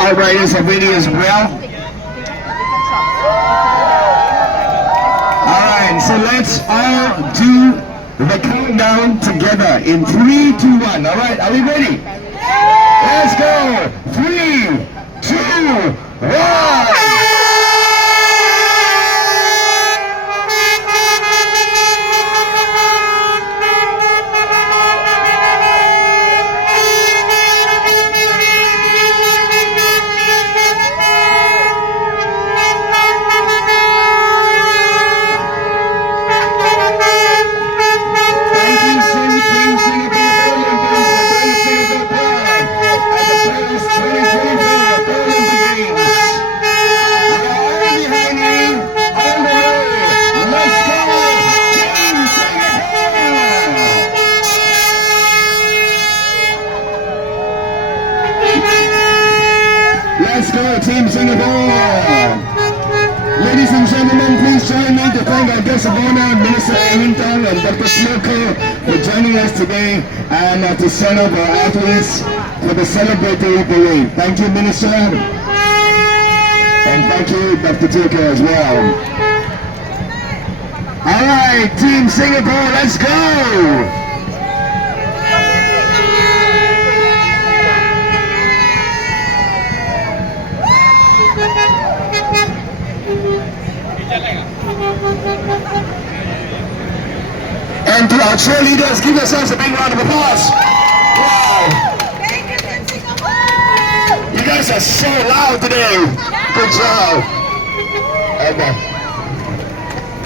outriders are ready as well. Alright, so let's all do the countdown together in 3, 2, 1. Alright, are we ready? Let's go! 3, 2, 1! Let's go, Team Singapore! Ladies and gentlemen, please join me to thank our guest of honor, Minister Arintong and Dr. Smoko for joining us today and to set up our athletes for the celebratory parade. Thank you, Minister. And thank you, Dr. Tuka, as well. Alright, Team Singapore, let's go! And to our cheerleaders, give yourselves a big round of applause. Wow. You guys are so loud today. Good job. Okay.